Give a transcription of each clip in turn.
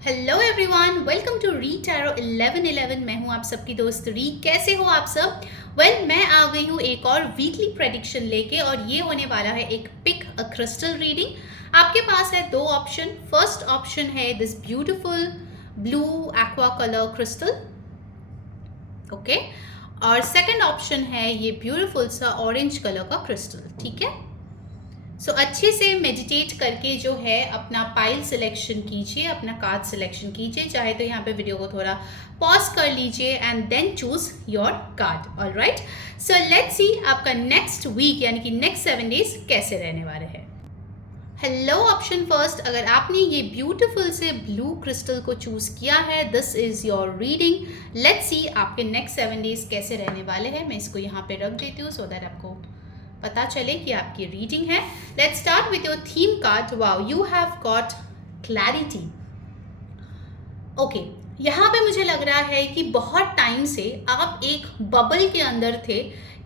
Hello everyone, welcome to re tarot 1111। मैं हूं आप सबकी दोस्त री। कैसे हो आप सब? मैं आ गई हूं एक और वीकली प्रेडिक्शन लेके, और ये होने वाला है एक पिक अ क्रिस्टल रीडिंग। आपके पास है दो ऑप्शन। फर्स्ट ऑप्शन है this beautiful blue aqua colour crystal, okay, और सेकंड ऑप्शन है ये ब्यूटीफुल सा ऑरेंज कलर का क्रिस्टल। ठीक है, अच्छे से मेडिटेट करके जो है अपना पाइल सिलेक्शन कीजिए, अपना कार्ड सिलेक्शन कीजिए। चाहे तो यहाँ पे वीडियो को थोड़ा पॉज कर लीजिए and then choose your card. All right, so let's see आपका नेक्स्ट वीक यानी कि नेक्स्ट 7 डेज कैसे रहने वाले हैं। हेलो ऑप्शन फर्स्ट, अगर आपने ये ब्यूटीफुल से ब्लू क्रिस्टल को चूज किया है, this is your reading. Let's see आपके नेक्स्ट 7 डेज कैसे रहने वाले हैं। मैं इसको यहाँ पे रख देती हूँ सो दैट आपको पता चले कि आपकी रीडिंग है। Let's start with your theme card. Wow, you have got clarity. Okay, यहाँ पे मुझे लग रहा है कि बहुत टाइम से आप एक बबल के अंदर थे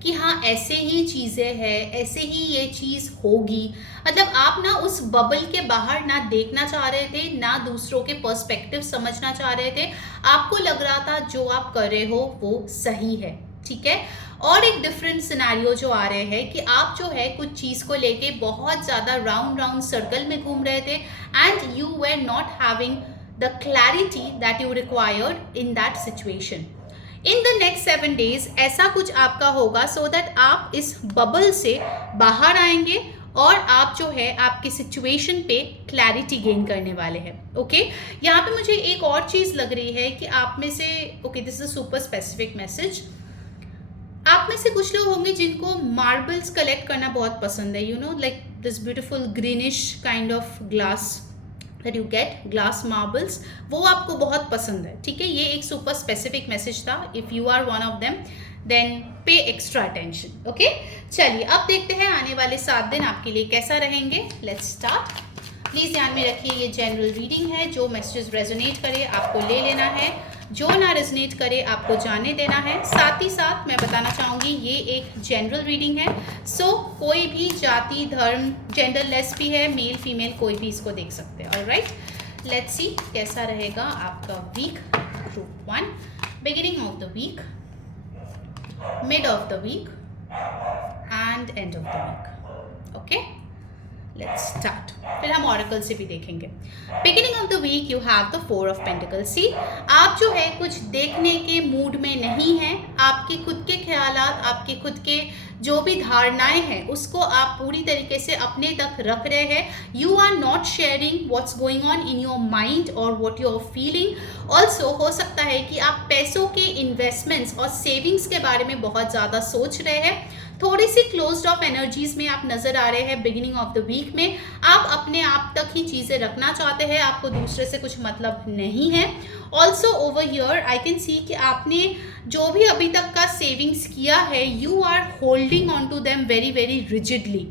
कि हाँ ऐसे ही चीज़ें हैं, ऐसे ही ये चीज़ होगी। मतलब आप ना उस बबल के बाहर ना देखना चाह रहे थे, ना दूसरों के पर्सपेक्टिव समझना चाह रहे थे। आपको लग रहा था जो आप कर रहे हो वो सही है, ठीक है। और एक डिफरेंट सिनेरियो जो आ रहे हैं कि आप जो है कुछ चीज़ को लेके बहुत ज़्यादा राउंड राउंड सर्कल में घूम रहे थे and you were not having the clarity that you required in that situation. In the next 7 days ऐसा कुछ आपका होगा सो दैट आप इस बबल से बाहर आएंगे और आप जो है आपकी सिचुएशन पे क्लैरिटी गेन करने वाले हैं। ओके, यहाँ पे मुझे एक और चीज़ लग रही है कि आप में से, okay, this is a super specific message. आप में से कुछ लोग होंगे जिनको मार्बल्स कलेक्ट करना बहुत पसंद है। You know, like this beautiful greenish kind of glass that you get, glass marbles, वो आपको बहुत पसंद है। ठीक है, ये एक सुपर स्पेसिफिक मैसेज था। If you are one of them then pay extra attention. Okay, चलिए अब देखते हैं आने वाले 7 दिन आपके लिए कैसा रहेंगे। Let's start. प्लीज़ ध्यान में रखिए ये जनरल रीडिंग है। जो मैसेजेस रेजोनेट करे आपको ले लेना है, जो ना रेजोनेट करे आपको जाने देना है। साथ ही साथ मैं बताना चाहूँगी ये एक जनरल रीडिंग है, सो कोई भी जाति धर्म जेंडरलेस भी है, मेल फीमेल कोई भी इसको देख सकते हैं। ऑलराइट, लेट्स सी कैसा रहेगा आपका week. Group 1, beginning of the week, mid of the week and end of the week. Okay, let's start. फिर हम ऑरेकल से भी देखेंगे। Beginning of the week you have the 4 of pentacles. See, आप जो है कुछ देखने के मूड में नहीं हैं। आपके खुद के ख्यालात, आपके खुद के जो भी धारणाएं हैं उसको आप पूरी तरीके से अपने तक रख रहे हैं। You are not sharing what's going on in your mind और what you are feeling. Also हो सकता है कि आप पैसों के इन्वेस्टमेंट्स और सेविंग्स के बारे में बहुत ज़्यादा सोच रहे हैं। थोड़ी सी क्लोज्ड ऑफ एनर्जीज में आप नजर आ रहे हैं। बिगिनिंग ऑफ द वीक में आप अपने आप तक ही चीज़ें रखना चाहते हैं, आपको दूसरे से कुछ मतलब नहीं है। Also over here I can see कि आपने जो भी अभी तक का सेविंग्स किया है, you are holding on to them very very rigidly.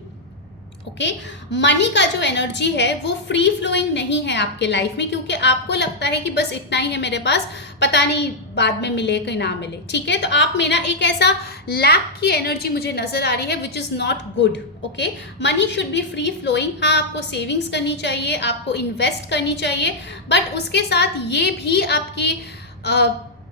Okay, money का जो एनर्जी है वो फ्री फ्लोइंग नहीं है आपके लाइफ में, क्योंकि आपको लगता है कि बस इतना ही है मेरे पास, पता नहीं बाद में मिले कि ना मिले। ठीक है, तो आप में ना एक ऐसा लैक की एनर्जी मुझे नजर आ रही है which is not good. Okay, money should be free flowing. हाँ, आपको सेविंग्स करनी चाहिए, आपको इन्वेस्ट करनी चाहिए, बट उसके साथ ये भी आपकी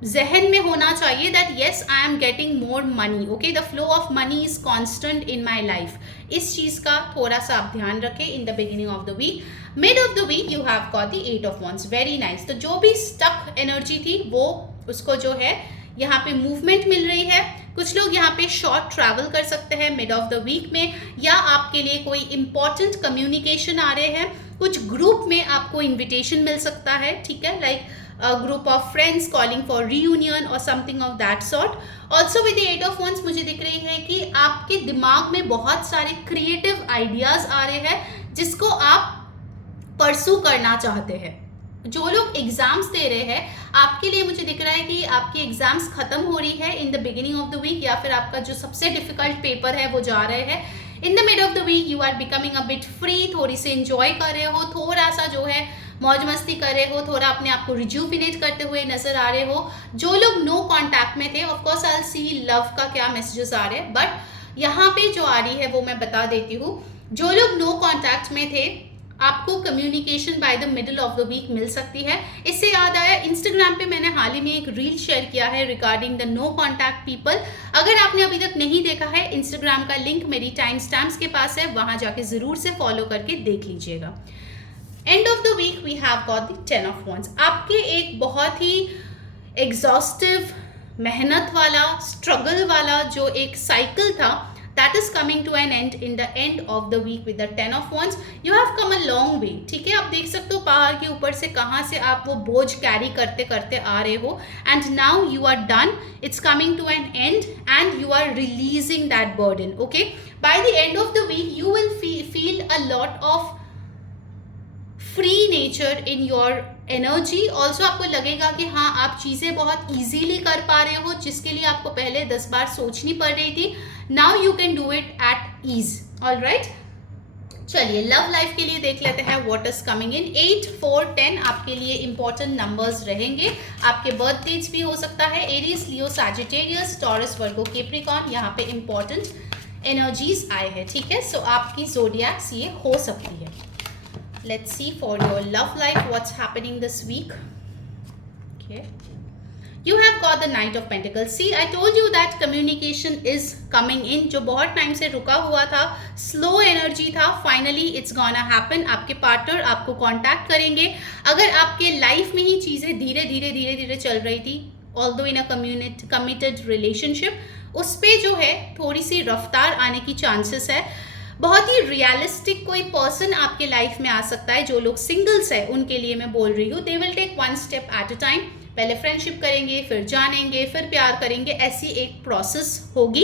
जहन में होना चाहिए that yes I am getting more money. Okay, the flow of money is constant in my life. इस चीज़ का थोड़ा सा आप ध्यान रखें in the beginning of the week. Mid of the week you have got the 8 of wands, very nice. तो जो भी स्टक एनर्जी थी वो उसको जो है यहाँ पे मूवमेंट मिल रही है। कुछ लोग यहाँ पे शॉर्ट ट्रैवल कर सकते हैं मिड ऑफ द वीक में, या आपके लिए कोई इंपॉर्टेंट कम्युनिकेशन आ रहे हैं। कुछ ग्रुप में आपको इन्विटेशन मिल सकता है। ठीक है, like a group of friends calling for reunion or something of that sort. Also with the 8 of wands मुझे दिख रही है कि आपके दिमाग में बहुत सारे क्रिएटिव आइडियाज आ रहे हैं जिसको आप परसू करना चाहते हैं। जो लोग एग्जाम्स दे रहे हैं, आपके लिए मुझे दिख रहा है कि आपकी एग्जाम्स खत्म हो रही है in the beginning of the week, या फिर आपका जो सबसे डिफिकल्ट पेपर है वो जा रहे हैं। In the mid of the week you are becoming a bit free, थोड़ी सी एंजॉय कर रहे हो, थोड़ा सा जो है मौज मस्ती कर रहे हो, थोड़ा अपने आप को रिज्यूविनेट करते हुए नजर आ रहे हो। जो लोग नो कॉन्टैक्ट में थे, of course I will see love का क्या मैसेजेस आ रहे हैं, बट यहाँ पे जो आ रही है वो मैं बता देती हूँ। जो लोग नो कॉन्टैक्ट में थे, आपको communication by the middle of the week मिल सकती है। इससे याद आया, इंस्टाग्राम पे मैंने हाल ही में एक रील शेयर किया है regarding the no contact people. अगर आपने अभी तक नहीं देखा है, इंस्टाग्राम का लिंक मेरी टाइम स्टैम्प्स के पास है, वहां जाके जरूर से फॉलो करके देख लीजिएगा। End of the week we have got the 10 of wands। आपके एक बहुत ही एग्जॉस्टिव, मेहनत वाला, स्ट्रगल वाला जो एक साइकिल था, that is coming to an end in the end of the week with the 10 of wands। you have come a long way, ठीक है। आप देख सकते हो पहाड़ के ऊपर से कहाँ से आप वो बोझ कैरी करते करते आ रहे हो, and now you are done, it's coming to an end and you are releasing that burden, okay। by the end of the week you will feel a lot of free nature in your energy. Also आपको लगेगा कि हाँ, आप चीज़ें बहुत easily कर पा रहे हो, जिसके लिए आपको पहले 10 बार सोचनी पड़ रही थी। Now you can do it at ease. All right, चलिए लव लाइफ के लिए देख लेते हैं व्हाट इज कमिंग इन। 8, 4, 10 आपके लिए इंपॉर्टेंट नंबर्स रहेंगे। आपके बर्थ डेट्स भी हो सकता है एरीज, लियो, सैजिटेरियस, टॉरस, वर्गो, कैप्रिकॉर्न। यहाँ पे इंपॉर्टेंट एनर्जीज आए हैं, ठीक है। सो आपकी ज़ोडिएक्स ये हो सकती है। Let's see for your love life what's happening this week. Okay, you have got the Knight of Pentacles। See, I told you that communication is coming in। जो बहुत टाइम से रुका हुआ था, स्लो एनर्जी था, फाइनली इट्स gonna happen। आपके partner आपको contact करेंगे। अगर आपके लाइफ में ही चीज़ें धीरे धीरे चल रही थी, although in a committed relationship, उस पर जो है थोड़ी सी रफ्तार आने की चांसेस है। बहुत ही रियलिस्टिक कोई पर्सन आपके लाइफ में आ सकता है। जो लोग सिंगल्स है उनके लिए मैं बोल रही हूँ, they will take 1 step at a time. पहले फ्रेंडशिप करेंगे, फिर जानेंगे, फिर प्यार करेंगे, ऐसी एक प्रोसेस होगी।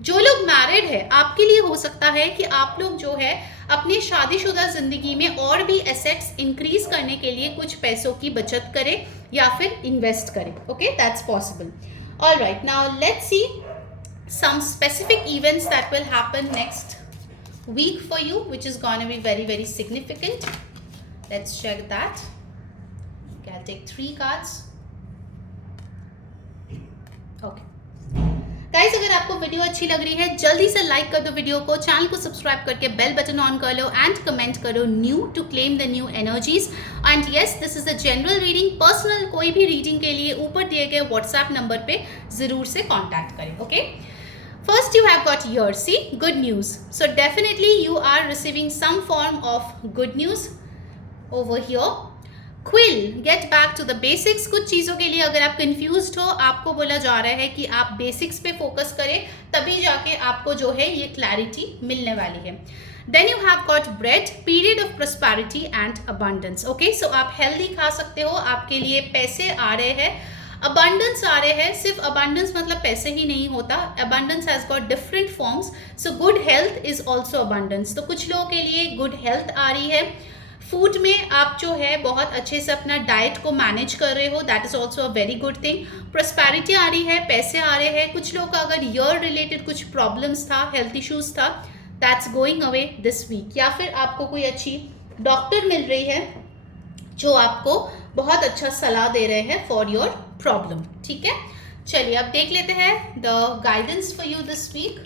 जो लोग मैरिड है, आपके लिए हो सकता है कि आप लोग जो है अपनी शादीशुदा जिंदगी में और भी एसेट्स इंक्रीज करने के लिए कुछ पैसों की बचत करें या फिर इन्वेस्ट करें। Okay, that's possible. All right, now let's see some specific events that will happen next week for you, which is going to be very significant। let's check that। okay, I'll take 3 cards। okay guys, अगर आपको video अच्छी लग रही है, जल्दी से like कर दो वीडियो को, चैनल को सब्सक्राइब करके बेल बटन ऑन कर लो एंड कमेंट करो new to claim the new energies. And yes, this is a general reading. Personal कोई भी रीडिंग के लिए ऊपर दिए गए व्हाट्सएप नंबर पे जरूर से कॉन्टैक्ट करें। Okay, first you have got your, see, good news। so definitely you are receiving some form of good news over here। quill, get back to the basics। कुछ चीज़ों के लिए अगर आप confused हो, आपको बोला जा रहा है कि आप बेसिक्स पे फोकस करें, तभी जाके आपको जो है ये क्लैरिटी मिलने वाली है। then you have got bread, period of prosperity and abundance। okay, so आप हेल्दी खा सकते हो, आपके लिए पैसे आ रहे हैं, अबंडेंस आ रहे हैं। सिर्फ अबंडेंस मतलब पैसे ही नहीं होता, abundance has got different forms. So good health is also abundance. तो कुछ लोगों के लिए गुड हेल्थ आ रही है। फूड में आप जो है बहुत अच्छे से अपना डाइट को मैनेज कर रहे हो, that is also a very good thing. Prosperity आ रही है, पैसे आ रहे हैं। कुछ लोग का अगर ईयर रिलेटेड कुछ प्रॉब्लम्स था, हेल्थ इश्यूज था, that's going away this week. या फिर आपको कोई अच्छी डॉक्टर मिल रही है जो आपको बहुत अच्छा सलाह दे रहे हैं फॉर योर प्रॉब्लम, ठीक है। चलिए अब देख लेते हैं the guidance for you this week.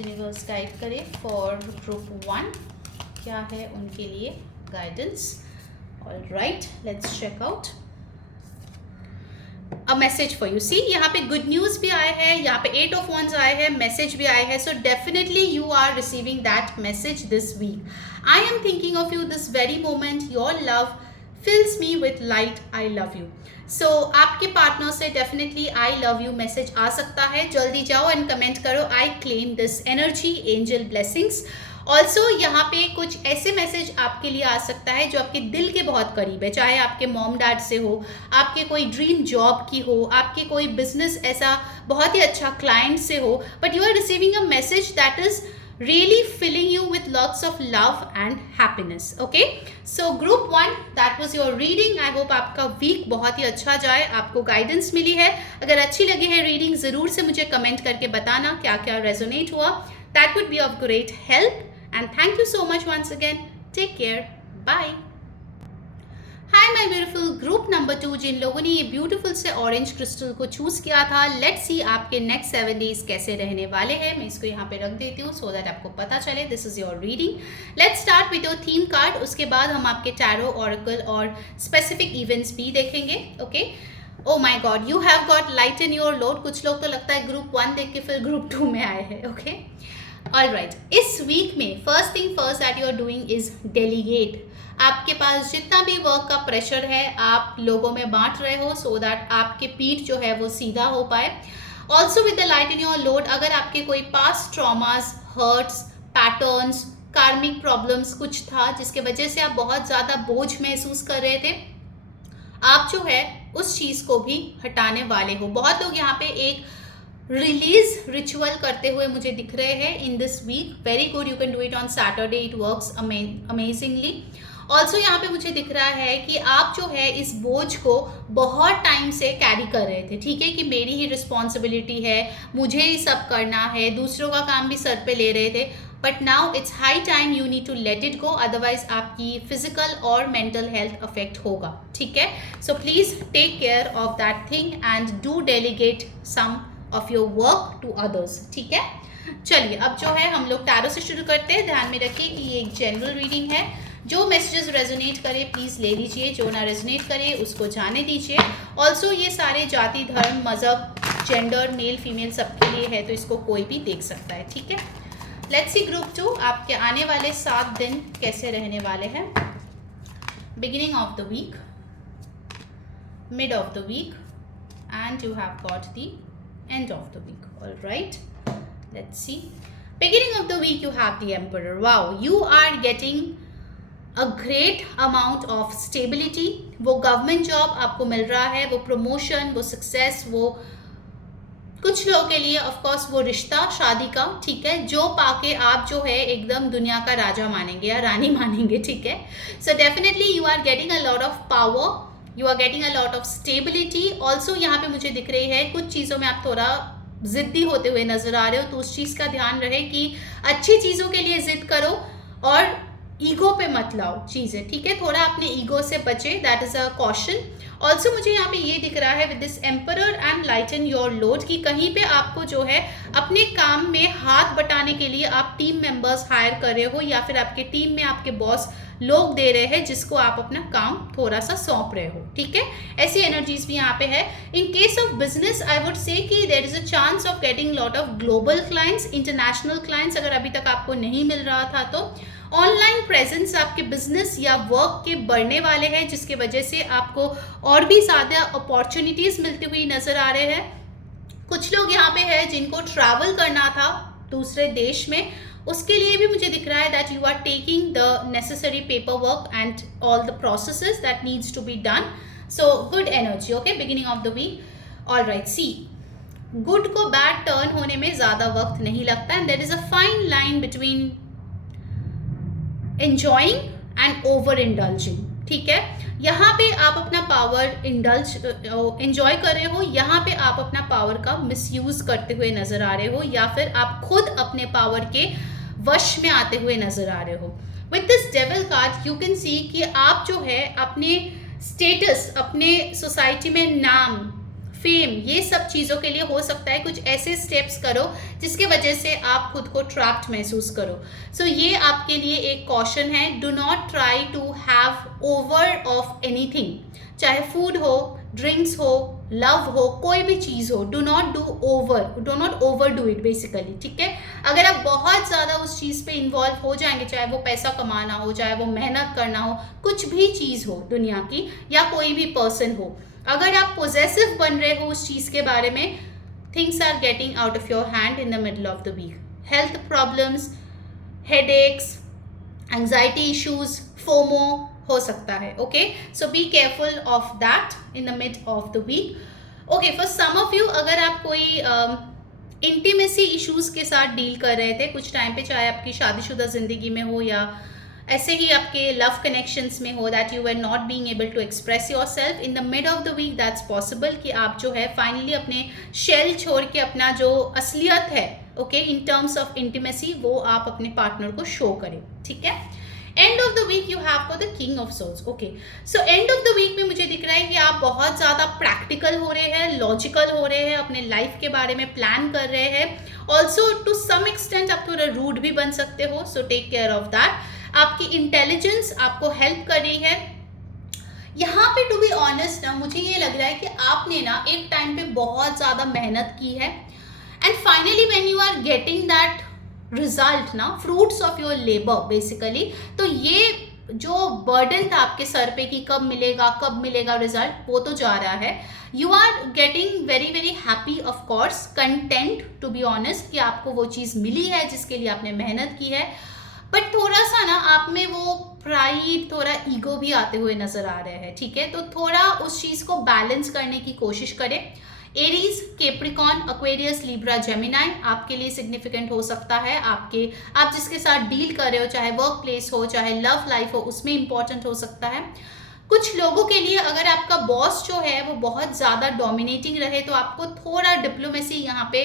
Universe guide करे फॉर ग्रुप 1, क्या है उनके लिए guidance. All right, let's check out a message for you. See, यहाँ पे गुड न्यूज भी आए हैं, यहाँ पे 8 ऑफ wands आए हैं, मैसेज भी आए हैं। So definitely you are receiving that message this week. I am thinking of you this very moment, your love fills me with light, I love you। So आपके पार्टनर से definitely I love you message आ सकता है। जल्दी जाओ and comment करो I claim this energy, angel blessings. Also यहाँ पे कुछ ऐसे मैसेज आपके लिए आ सकता है जो आपके दिल के बहुत करीब है, चाहे आपके मॉम डैड से हो, आपके कोई ड्रीम जॉब की हो, आपके कोई बिजनेस ऐसा बहुत ही अच्छा क्लाइंट से हो, but you are receiving a message that is really filling you with lots of love and happiness। okay, so group 1, that was your reading। I hope आपका वीक बहुत ही अच्छा जाए, आपको गाइडेंस मिली है। अगर अच्छी लगी है रीडिंग, ज़रूर से मुझे कमेंट करके बताना क्या क्या रेजोनेट हुआ, that would be of great help। and thank you so much once again। take care, bye। Hi my beautiful group number 2 जिन लोगों ने ये ब्यूटीफुल से ऑरेंज क्रिस्टल को चूज किया था, लेट्स सी आपके नेक्स्ट 7 डेज कैसे रहने वाले हैं। मैं इसको यहाँ पे रख देती हूँ सो दैट आपको पता चले। This is your reading. Let's start with your theme card. उसके बाद हम आपके टैरो, ऑरेकल और स्पेसिफिक इवेंट्स भी देखेंगे। Okay, oh my god, you have got light in your load. कुछ लोग तो लगता है ग्रुप 1 देख के फिर ग्रुप 2 में आए हैं। ओके, ऑलराइट, इस वीक में first thing first that you are doing is delegate. आपके पास जितना भी वर्क का प्रेशर है आप लोगों में बांट रहे हो सो दैट आपके पीठ जो है वो सीधा हो पाए। Also with the light in your load, अगर आपके कोई पास्ट ट्रॉमास, हर्ट्स, पैटर्न्स, कार्मिक प्रॉब्लम्स कुछ था जिसके वजह से आप बहुत ज़्यादा बोझ महसूस कर रहे थे, आप जो है उस चीज़ को भी हटाने वाले हो। बहुत लोग यहाँ पे एक रिलीज रिचुअल करते हुए मुझे दिख रहे हैं in this week. Very good, you can do it on Saturday, it works amazingly. Also यहाँ पे मुझे दिख रहा है कि आप जो है इस बोझ को बहुत टाइम से कैरी कर रहे थे। ठीक है कि मेरी ही रिस्पॉन्सिबिलिटी है, मुझे ही सब करना है, दूसरों का काम भी सर पे ले रहे थे, but now it's high time you need to let it go, otherwise आपकी फिजिकल और मेंटल हेल्थ अफेक्ट होगा। ठीक है, so please take care of that thing and do delegate some of your work to others. ठीक है, चलिए अब जो है हम लोग टैरो से शुरू करते हैं। ध्यान में रखिए कि ये एक जनरल रीडिंग है। जो मैसेजेस रेजोनेट करे प्लीज़ ले लीजिए, जो ना रेजोनेट करे उसको जाने दीजिए। ऑल्सो ये सारे जाति, धर्म, मज़हब, जेंडर, मेल फीमेल सबके लिए है, तो इसको कोई भी देख सकता है। ठीक है, लेट्स सी ग्रुप 2 आपके आने वाले 7 दिन कैसे रहने वाले हैं। Beginning of the week, mid of the week and you have got the end of the week. All right, let's see. Beginning of the week you have the Emperor. Wow, you are getting a great amount of stability. वो government job आपको मिल रहा है, वो promotion, वो success, वो कुछ लोगों के लिए ऑफ कोर्स वो रिश्ता शादी का, ठीक है, जो पाके आप जो है एकदम दुनिया का राजा मानेंगे या रानी मानेंगे। ठीक है, so definitely you are getting a lot of power, you are getting a lot of stability. Also यहाँ पे मुझे दिख रही है कुछ चीज़ों में आप थोड़ा ज़िद्दी होते हुए नजर आ रहे हो, तो उस चीज़ का ध्यान रहे कि अच्छी चीज़ों के लिए ज़िद करो और ईगो पे मत लाओ चीज़ें। ठीक है, थोड़ा अपने ईगो से बचे, that is a caution. Also मुझे यहाँ पे ये दिख रहा है with this emperor and lighten your load कि कहीं पे आपको जो है अपने काम में हाथ बटाने के लिए आप टीम मेंबर्स हायर कर रहे हो या फिर आपके टीम में आपके बॉस लोग दे रहे हैं जिसको आप अपना काम थोड़ा सा सौंप रहे हो। ठीक है, ऐसी एनर्जीज भी यहाँ पे है। In case of business I would say कि there is a chance of getting lot of global clients, international clients अगर अभी तक आपको नहीं मिल रहा था तो ऑनलाइन प्रेजेंस आपके बिजनेस या वर्क के बढ़ने वाले हैं, जिसकी वजह से आपको और भी ज़्यादा अपॉर्चुनिटीज मिलती हुई नजर आ रहे हैं। कुछ लोग यहाँ पे है जिनको ट्रैवल करना था दूसरे देश में, उसके लिए भी मुझे दिख रहा है that you are taking the necessary paper work and all the processes that needs to be done. So good energy. Okay, beginning of the week. Alright, see good को बैड टर्न होने में ज़्यादा वक्त नहीं लगता and there is a fine line between enjoying and over indulging. ठीक है, यहाँ पे आप अपना पावर एंजॉय कर रहे हो, यहाँ पे आप अपना पावर का मिसयूज करते हुए नजर आ रहे हो या फिर आप खुद अपने पावर के वश में आते हुए नजर आ रहे हो। With this devil card you can see कि आप जो है अपने स्टेटस, अपने सोसाइटी में नाम, फेम, ये सब चीज़ों के लिए हो सकता है कुछ ऐसे स्टेप्स करो जिसके वजह से आप खुद को ट्रैप्ड महसूस करो। सो ये आपके लिए एक कॉशन है, do not try to have over of anything, चाहे फूड हो, ड्रिंक्स हो, लव हो, कोई भी चीज़ हो, do not overdo it basically. ठीक है, अगर आप बहुत ज़्यादा उस चीज़ पे इन्वॉल्व हो जाएंगे, चाहे वो पैसा कमाना हो, चाहे वो मेहनत करना हो, कुछ भी चीज़ हो दुनिया की या कोई भी पर्सन हो, अगर आप पोजेसिव बन रहे हो उस चीज़ के बारे में, things are getting out of your hand in the middle of the week. Health problems, headaches, anxiety issues, fomo हो सकता है। Okay, so be careful of that in the mid of the week. Okay, for some of you अगर आप कोई intimacy issues के साथ deal कर रहे थे कुछ टाइम पे, चाहे आपकी शादीशुदा ज़िंदगी में हो या ऐसे ही आपके लव कनेक्शंस में हो, that you are not being able to express yourself in the mid of the week, that's possible कि आप जो है फाइनली अपने शेल छोड़ के अपना जो असलियत है, okay, in terms of intimacy, वो आप अपने पार्टनर को शो करें। ठीक है, end of the week you have for the king of souls. Okay, so end of the week में मुझे दिख रहा है कि आप बहुत ज़्यादा प्रैक्टिकल हो रहे हैं, लॉजिकल हो रहे हैं, अपने लाइफ के बारे में प्लान कर रहे हैं। ऑल्सो टू सम एक्सटेंट आप थोड़ा रूड भी बन सकते हो, so take care of that. आपकी इंटेलिजेंस आपको हेल्प कर रही है यहाँ पे। टू बी ऑनेस्ट ना, मुझे ये लग रहा है कि आपने ना एक टाइम पे बहुत ज़्यादा मेहनत की है, and finally when you are getting that result ना, fruits of your labour basically, तो ये जो बर्डन था आपके सर पे कि कब मिलेगा रिजल्ट, वो तो जा रहा है। You are getting very very happy, of course content to be honest, कि आपको वो चीज़ मिली है जिसके लिए आपने मेहनत की है। बट थोड़ा सा ना आप में वो प्राइड, थोड़ा ईगो भी आते हुए नजर आ रहे हैं, ठीक है? तो थोड़ा उस चीज़ को बैलेंस करने की कोशिश करें। Aries, Capricorn, Aquarius, Libra, Gemini आपके लिए सिग्निफिकेंट हो सकता है। आप जिसके साथ डील कर रहे हो, चाहे वर्क प्लेस हो, चाहे लव लाइफ हो, उसमें इंपॉर्टेंट हो सकता है। कुछ लोगों के लिए अगर आपका बॉस जो है वो बहुत ज़्यादा डोमिनेटिंग रहे, तो आपको थोड़ा डिप्लोमेसी यहाँ पे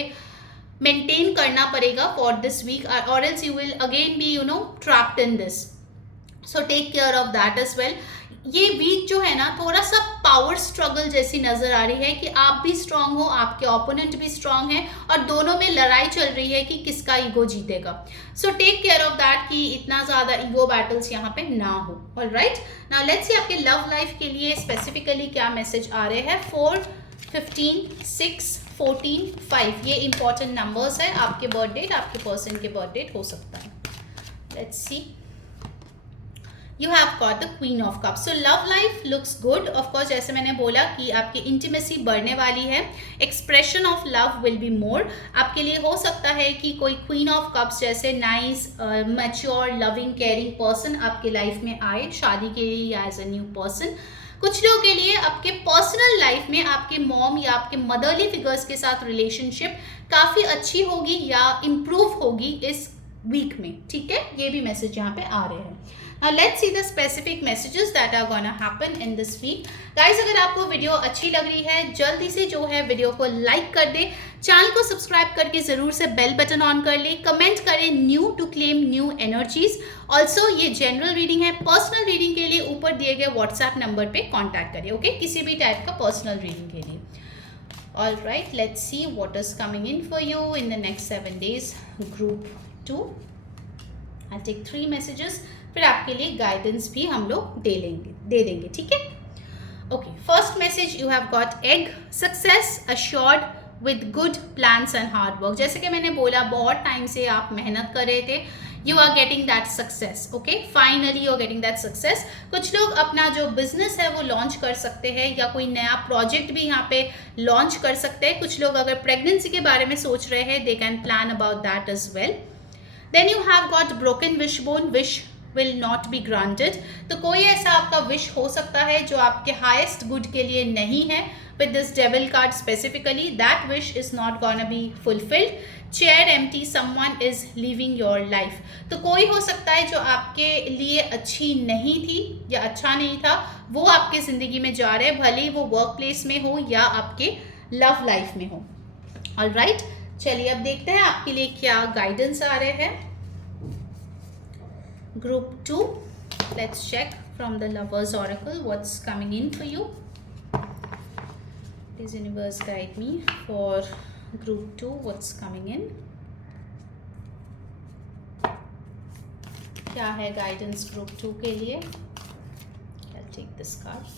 मेंटेन करना पड़ेगा फॉर दिस वीक, और else you will again be trapped in this. So take care of that as well. ये वीक जो है ना, थोड़ा सा पावर स्ट्रगल जैसी नजर आ रही है कि आप भी स्ट्रांग हो, आपके ओपोनेंट भी स्ट्रांग है, और दोनों में लड़ाई चल रही है कि किसका ईगो जीतेगा। So take care of that कि इतना ज़्यादा ईगो बैटल्स यहाँ पे ना हो। ऑलराइट, नाउ लेट्स सी आपके लव लाइफ के लिए स्पेसिफिकली क्या मैसेज आ रहे हैं। 4, 15, 6, 14, 5 ये इंपॉर्टेंट नंबर्स है। आपके बर्थ डेट, आपके पर्सन के बर्थ डेट हो सकता है। Let's see, you have got the queen of cups, so love life looks good, of course जैसे मैंने बोला कि आपकी इंटीमेसी बढ़ने वाली है, expression of love will be more. आपके लिए हो सकता है कि कोई क्वीन ऑफ कप्स जैसे nice, mature, loving, caring person आपके लाइफ में आए, शादी के लिए या एज अ न्यू पर्सन। कुछ लोगों के लिए आपके पर्सनल लाइफ में आपके मॉम या आपके मदरली फिगर्स के साथ रिलेशनशिप काफ़ी अच्छी होगी या इम्प्रूव होगी इस वीक में, ठीक है? ये भी मैसेज यहाँ पे आ रहे हैं। Now let's see the specific messages that are gonna happen in this week. Guys, अगर आपको वीडियो अच्छी लग रही है, जल्दी से जो है वीडियो को लाइक कर दे, चैनल को सब्सक्राइब करके ज़रूर से बेल बटन ऑन कर ले, कमेंट करें new to claim new energies. Also ये जनरल रीडिंग है, पर्सनल रीडिंग के लिए ऊपर दिए गए व्हाट्सएप नंबर पे कॉन्टैक्ट करिए, ओके? किसी भी टाइप का पर्सनल रीडिंग के लिए। All right, let's see what is coming in for you in the next 7 days. Group 2. I'll take 3 messages. फिर आपके लिए गाइडेंस भी हम लोग दे देंगे, ठीक है? Okay, first message you have got egg, success assured with good plans and hard work. जैसे कि मैंने बोला, बहुत टाइम से आप मेहनत कर रहे थे, you are getting that success, okay? Finally you are getting that success. कुछ लोग अपना जो बिजनेस है वो लॉन्च कर सकते हैं, या कोई नया प्रोजेक्ट भी यहाँ पे लॉन्च कर सकते हैं। कुछ लोग अगर प्रेगनेंसी के बारे में सोच रहे हैं, they can plan about that as well. Then you have got broken wishbone, wish will not be granted। तो कोई ऐसा आपका विश हो सकता है जो आपके हाईएस्ट गुड के लिए नहीं है। with this devil card specifically, that wish is not gonna be fulfilled। chair empty, someone is leaving your life। तो कोई हो सकता है जो आपके लिए अच्छी नहीं थी या अच्छा नहीं था, वो आपके ज़िंदगी में जा रहे हैं, भले ही वो वर्क प्लेस में हो या आपके लव लाइफ में हो। ऑलराइट, चलिए अब देखते हैं आपके लिए क्या गाइडेंस आ रहे हैं। Group 2, let's check from the Lovers Oracle what's coming in for you. Please universe guide me for Group 2, what's coming in. क्या है guidance Group 2 के लिए? I'll take this card.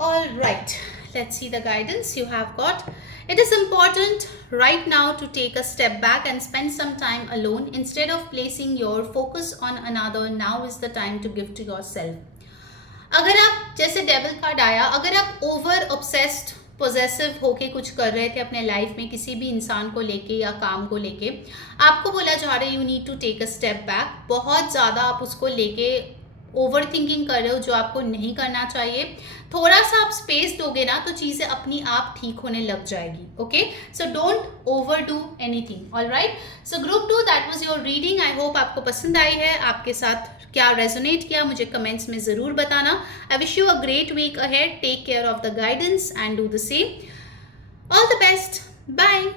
All right, let's see the guidance you have got. It is important right now to take a step back and spend some time alone instead of placing your focus on another. Now is the time to give to yourself. अगर आप, जैसे devil card आया, अगर आप over obsessed possessive होके कुछ कर रहे थे अपने लाइफ में किसी भी इंसान को लेके या काम को लेके, आपको बोला जा रहा है you need to take a step back. बहुत ज़्यादा आप उसको लेके ओवर थिंकिंग कर रहे हो, जो आपको नहीं करना चाहिए। थोड़ा सा आप स्पेस दोगे ना तो चीज़ें अपनी आप ठीक होने लग जाएगी, okay? So don't over do anything. Alright, so group 2, that was your reading. I hope आपको पसंद आई है, आपके साथ क्या रेजोनेट किया मुझे कमेंट्स में ज़रूर बताना। I wish you a great week ahead, take care of the guidance and do the same. All the best, bye.